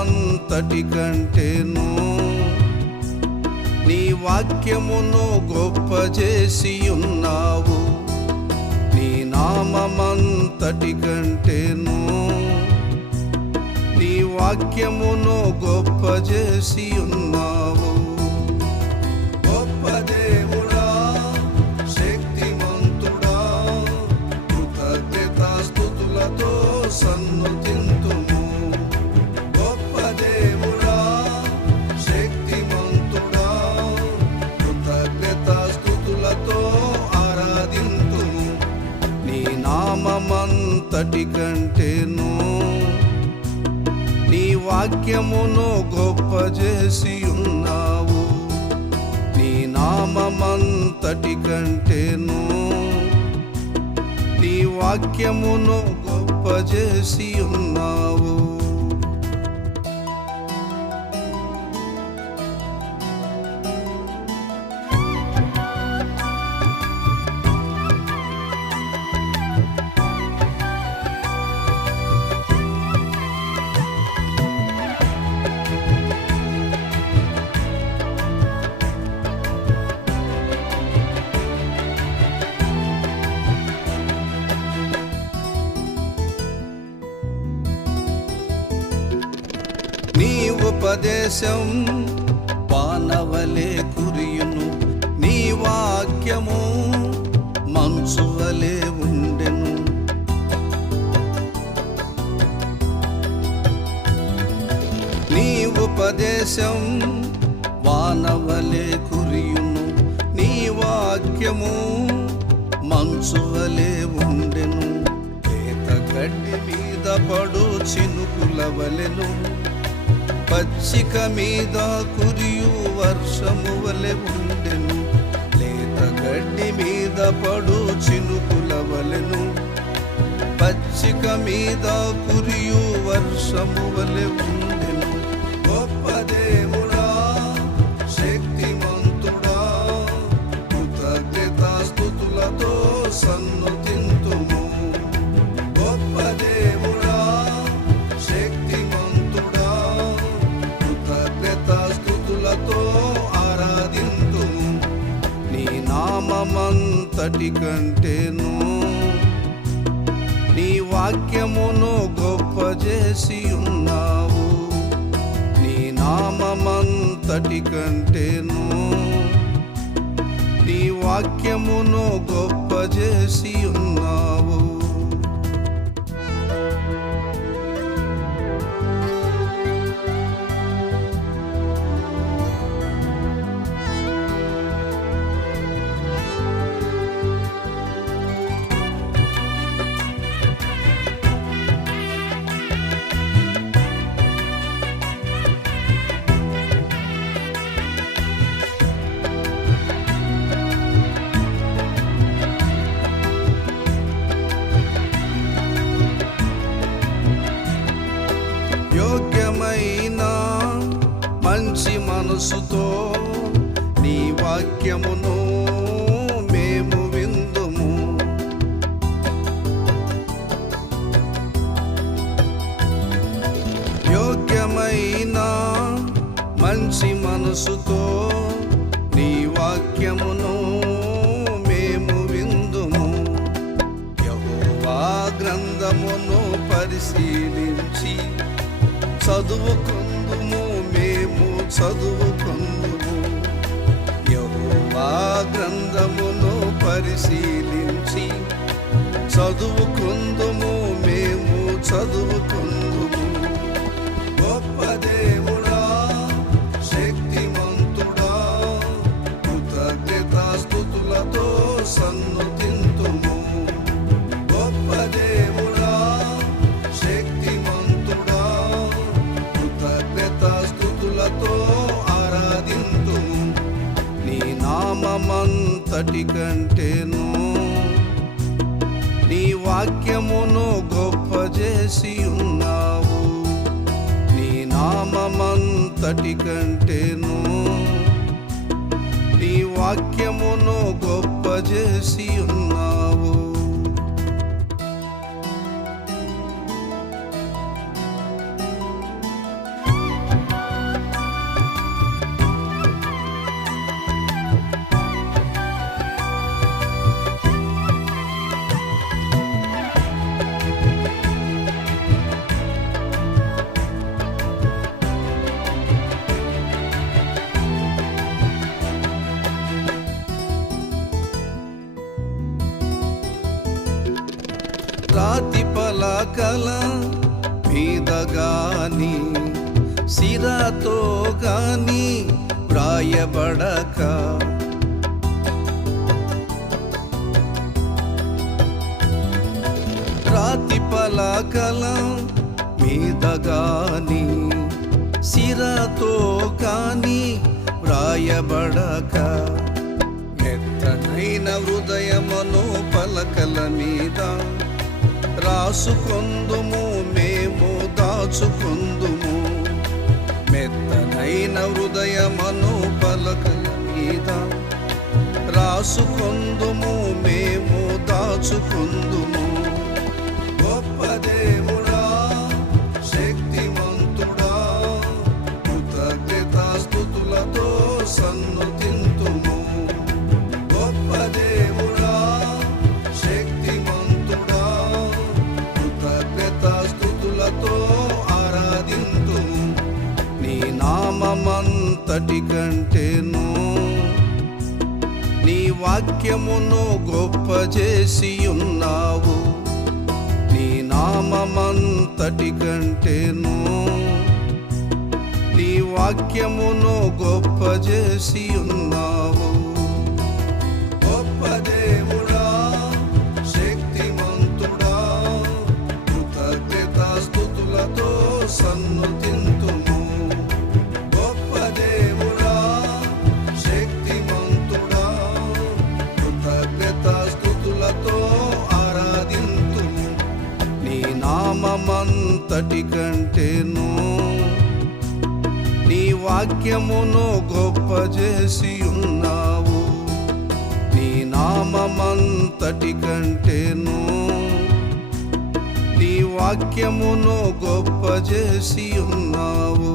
అంతటి కంటేను. నీ వాక్యమును గొప్ప చేసి ఉన్నావు నీ నామమంతటి కంటేను. నీ వాక్యమును గొప్ప చేసి ఉన్నావు నామమంతటి కంటేను. నీ వాక్యమును గొప్ప చేసి ఉన్నావు నీ నామమంతటి కంటేను. నీ వాక్యమును గొప్ప చేసి ఉన్నావు ఉపదేశం వానవలే కురియును నీ వాక్యము మంచువలే ఉండెను. నీ ఉపదేశం వానవలే కురియును నీ వాక్యము మంచువలే ఉండెను. లేత గడ్డి మీద పడు చినుకుల వలెను పచ్చిక మీద కురియు వర్షము వలె ఉండెను. లేత గడ్డి మీద పడు చినుకుల వలెను. పచ్చిక మీద కురియు వర్షము వలె ఉండెను. గొప్పదేము అంతటి కంటేను. నీ వాక్యమును గొప్ప చేసి ఉన్నావు నీ నామమంతటి కంటేను. నీ వాక్యమును గొప్ప చేసి ఉన్నావు మంచి మనసుతో నీ వాక్యమును మేము విందుము. యోగ్యమైన మంచి మనసుతో నీ వాక్యమును మేము విందుము. యహోవా గ్రంథమును పరిశీలించి చదువుకుందుము. మేము చదువుకుందుము గ్రంథమును పరిశీలించి చదువుకుందుము మేము చదువుకుందుము. గొప్ప దేవుడా శక్తిమంతుడా కృతజ్ఞతాస్తుతులతో సన్నుతింతుము గొప్ప దేవుడా శక్తిమంతుడా కృతజ్ఞతాస్తుతులతో అంతటి కంటేను. నీ వాక్యమును గొప్ప చేసి ఉన్నావు. నీ నామమంతటి కంటేను. నీ వాక్యమును గొప్ప చేసి ఉన్నావు. రాతి పలకల మీద గాని సిరాతో గాని వ్రాయబడక. రాతి పలకల మీద గాని సిరతో కాని వ్రాయబడక. మెత్తనైన హృదయమను పలకల మీద రాసుకొందుము మేము దాచుకొందుము. మెత్తనైన హృదయమను పలకల మీద రాసుకొందుము మేము దాచుకొందుము. వాక్యమును గొప్ప చేసి ఉన్నావు నీ నామమంతటి కంటేను. నీ వాక్యమును గొప్ప చేసి ఉన్నావు నామమంతటి కంటేను నీ వాక్యమును గొప్ప చేసి ఉన్నావు నీ నామంతటి కంటేను నీ వాక్యమును గొప్ప చేసి ఉన్నావు